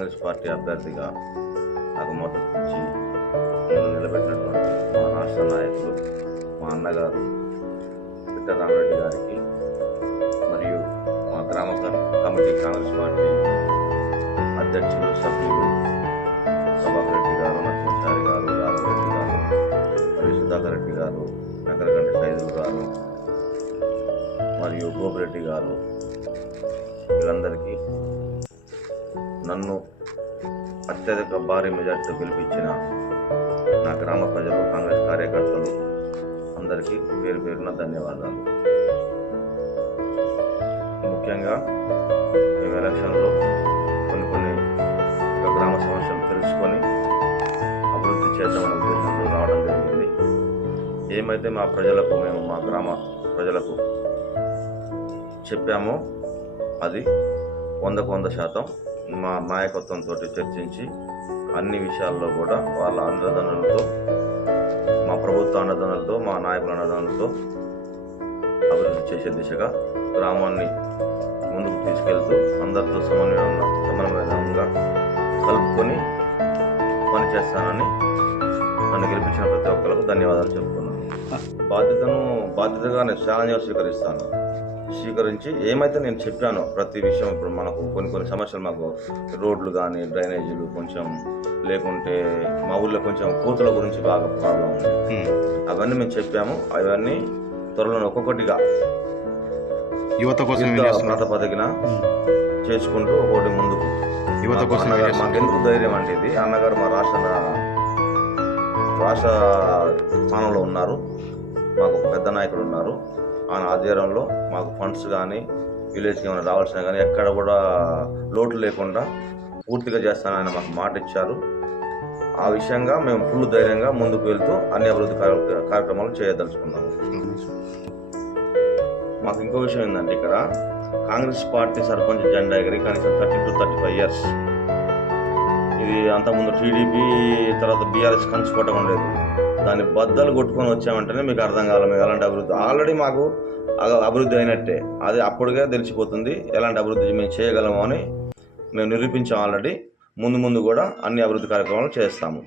Congress party అభ్యర్థిగా నాకు మద్దతు ఇచ్చి నిలబెట్టినటువంటి మా రాష్ట్ర నాయకులు మా అన్నగారు పిట్ట రామరెడ్డి గారికి మరియు మా గ్రామ కమిటీ కాంగ్రెస్ పార్టీ అధ్యక్షులు సభ్యులు ప్రభాకర్ రెడ్డి గారు నరసింహారి గారు రాఘవరెడ్డి గారు మరియు సుధాకర్ రెడ్డి గారు నగరగంట సైదులు గారు మరియు గోపిరెడ్డి గారు వీళ్ళందరికీ నన్ను అత్యధిక భారీ మెజార్టీతో గెలిపించిన నా గ్రామ ప్రజలు కాంగ్రెస్ కార్యకర్తలు అందరికీ పేరు పేరున ధన్యవాదాలు. ముఖ్యంగా మేము ఎలక్షన్లో కొన్ని కొన్ని గ్రామ సమస్యలు తెలుసుకొని అభివృద్ధి చేద్దామని ఉద్దేశంతో రావడం జరిగింది. ఏమైతే మా ప్రజలకు మేము మా గ్రామ ప్రజలకు చెప్పామో అది వందకు వంద శాతం మా నాయకత్వంతో చర్చించి అన్ని విషయాల్లో కూడా వాళ్ళ అండదండలతో మా ప్రభుత్వ అండదండలతో మా నాయకుల అండదండలతో అభివృద్ధి చేసే దిశగా గ్రామాన్ని ముందుకు తీసుకెళ్తూ అందరితో సమన్వయంగా సమన్వయంగా కలుపుకొని పనిచేస్తానని నన్ను గెలిపించిన ప్రతి ఒక్కరికి ధన్యవాదాలు చెప్తున్నాను బాధ్యతను బాధ్యతగా నేను ఛాలెంజ్గా స్వీకరిస్తాను. స్వీకరించి ఏమైతే నేను చెప్పానో ప్రతి విషయం ఇప్పుడు మనకు కొన్ని కొన్ని సమస్యలు మాకు రోడ్లు కానీ డ్రైనేజీలు కొంచెం లేకుంటే మా ఊళ్ళో కొంచెం కోతుల గురించి బాగా ప్రాబ్లం ఉంది. అవన్నీ మేము చెప్పాము. అవన్నీ త్వరలో ఒక్కొక్కటిగా యువత కోసం ప్రాతిపదికన చేసుకుంటూ ఒకటి ముందుకు యువత మాకు కోసం చేస్తున్నారు? మాకెందుకు ధైర్యం అంటే ఇది. అన్నగారు మా రాష్ట్ర రాష్ట్ర స్థానంలో ఉన్నారు. మాకు పెద్ద నాయకుడు ఉన్నారు. ఆయన ఆధ్వర్యంలో మాకు ఫండ్స్ కానీ విలేజ్కి ఏమైనా రావాల్సిన కానీ ఎక్కడ కూడా లోటు లేకుండా పూర్తిగా చేస్తానని ఆయన మాకు మాట ఇచ్చారు. ఆ విషయంగా మేము ఫుల్ ధైర్యంగా ముందుకు వెళ్తూ అన్ని అభివృద్ధి కార్యక్రమాలు చేయదలుచుకున్నాము. మాకు ఇంకో విషయం ఏంటంటే ఇక్కడ కాంగ్రెస్ పార్టీ సర్పంచ్ జెండా ఎగిరి కనీసం thirty two thirty five years ఇది అంతకుముందు టీడీపీ తర్వాత బీఆర్ఎస్ కంచుకోవటం ఉండేది. దాన్ని బద్దలు కొట్టుకొని వచ్చామంటేనే మీకు అర్థం కావాలి. మేము ఎలాంటి అభివృద్ధి? ఆల్రెడీ మాకు అగ- అభివృద్ధి అయినట్టే. అది అప్పటికే తెలిసిపోతుంది. ఎలాంటి అభివృద్ధి మేము చేయగలము అని మేము నిరూపించాం ఆల్రెడీ. ముందు ముందు కూడా అన్ని అభివృద్ధి కార్యక్రమాలు చేస్తాము.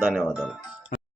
ధన్యవాదాలు.